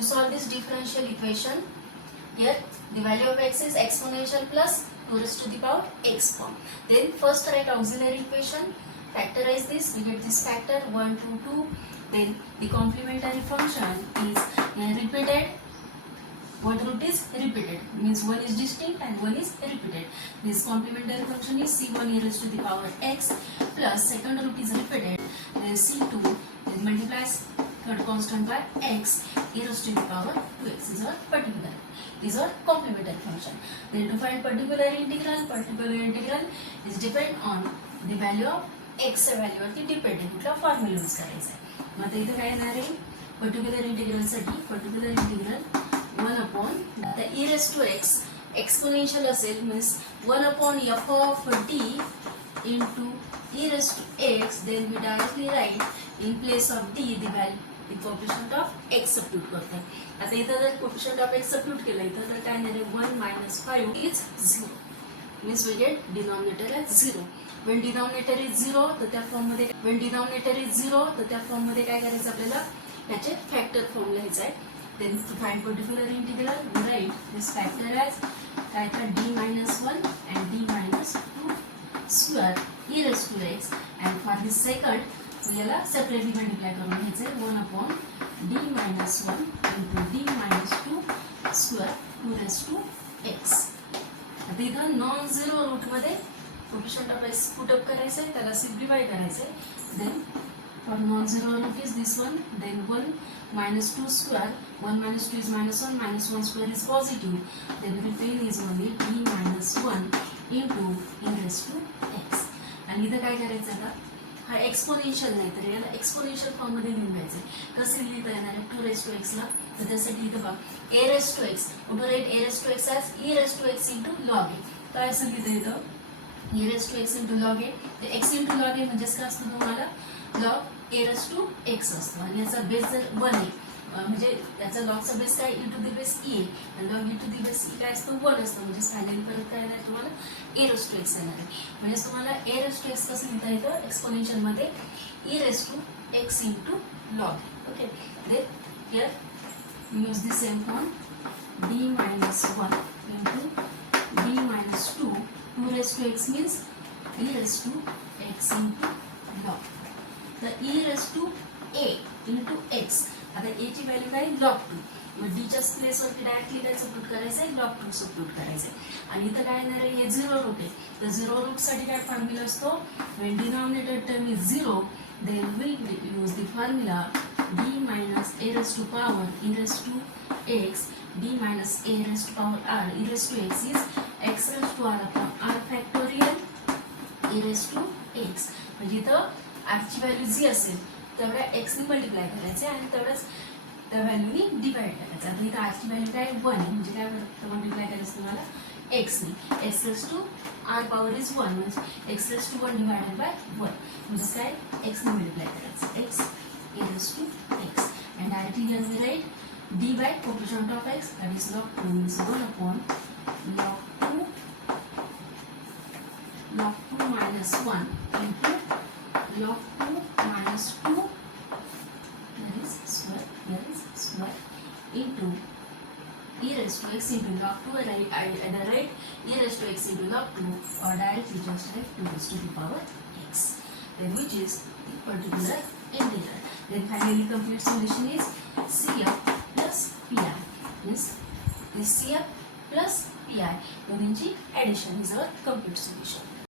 To solve this differential equation, here the value of x is exponential plus 2 raised to the power x form. Then first write auxiliary equation, factorize this, we get this factor 1, 2, 2. Then the complementary function is repeated. What root is repeated? Means one is distinct and one is repeated. This complementary function is c1 e raised to the power x plus second root is repeated. Then c2 is multiplies third constant by x e raised to the power 2x is our particular. These are complementary function. Then to find particular integral is depend on the value of x value वरती dependent कुठला formula use करायचा आहे. मग आता इथे काय येणार आहे पर्टिक्युलर इंटिग्रल साठी particular integral 1 upon the e raised to x exponential असेल means 1 upon f of d into e raised to x, then we directly write in place of d the value the coefficient of x substitute करतो. आता इथं जर coefficient of x substitute केलं इथं तर काय येणार आहे 1 minus 5 is 0 means we get denominator as 0. When denominator is 0 तर त्या फॉर्म मध्ये काय करायचं आपल्याला त्याचे फॅक्टर फॉर्म लिहायचा आहे. Then to find particular integral we write this factor as काय तर d minus 1 and d minus 2 square e raised to x, and for this second याला सेपरेटली मल्टिप्लाय करून घ्यायचे 1 upon d minus 1 into d minus 2 square 2 raised to x. आता इथं non zero root मध्ये coefficient of x put up करायचं आहे, त्याला simplify करायचं आहे. Then for non zero root is this one, then 1 minus 2 square, 1 minus 2 is minus 1 square is positive, then retain is only d minus 1 into e raised to x. आणि इथं काय करायचं आता हा एक्सपोनेन्शियल नाही तर याला एक्सपोनेन्शियल फॉर्म मध्ये लिहून घ्यायचं. कसं लिहिता येणार आहे 2 raised to x ला, तर त्यासाठी इथं बघा a raised to x, to write a raised to x as e raised to x into log a. काय असं लिहिता येतं e raised to x into log a. तर x into log a म्हणजेच काय असतं तुम्हाला log a raised to x असतो, आणि याचा बेस जर 1 आहे म्हणजे याचा लॉगचा बेस काय e to the base e आणि log e to the base e काय असतं 1 असतं. म्हणजे फायनली परत काय येणार तुम्हाला a raised to x येणार आहे. म्हणजे तुम्हाला a raised to x कसं लिहिता येतं एक्सपोनेन्शियल मध्ये e raised to x into log. Okay, then here we use the same form d minus 1 into d minus 2 raised to x means e raised to x into log. The e raised to a into x, आता a ची value काय log 2, मग d च्या place वरती directly काय substitute करायचं आहे log 2 substitute करायचं आहे. आणि इथं काय येणार आहे हे झिरो रूट आहे, तर झिरो रूट साठी काय फॉर्म्युला असतो when denominator term is 0 then we use the formula d minus a raised to power e raised to x, d minus a raised to power r e raised to x is x raised to r upon r factorial e raised to x. म्हणजे इथं r ची value जी असेल तेवढ्या x ने multiply करायचे आणि तेवढंच त्या व्हॅल्यूनी डिवाइड करायचं. आता इथं r ची व्हॅल्यू काय 1 आहे, म्हणजे काय मल्टिप्लाय करायचं तुम्हाला x ने, x raised to r power is 1 म्हणजे x raised to 1 divided by 1 म्हणजे काय x ने मल्टिप्लाय करायचं x e raised to x, and directly here we write d by coefficient of x, that is log 2 means 1 upon log 2 minus 1 into log 2 minus 2, there is square into e raised to x into log 2, and I either write e raised to x into log 2 or directly just write 2 raised to the power x, then which is the particular integral. Then finally complete solution is CF plus PI, means this CF plus PI दोन्हींची addition is our complete solution.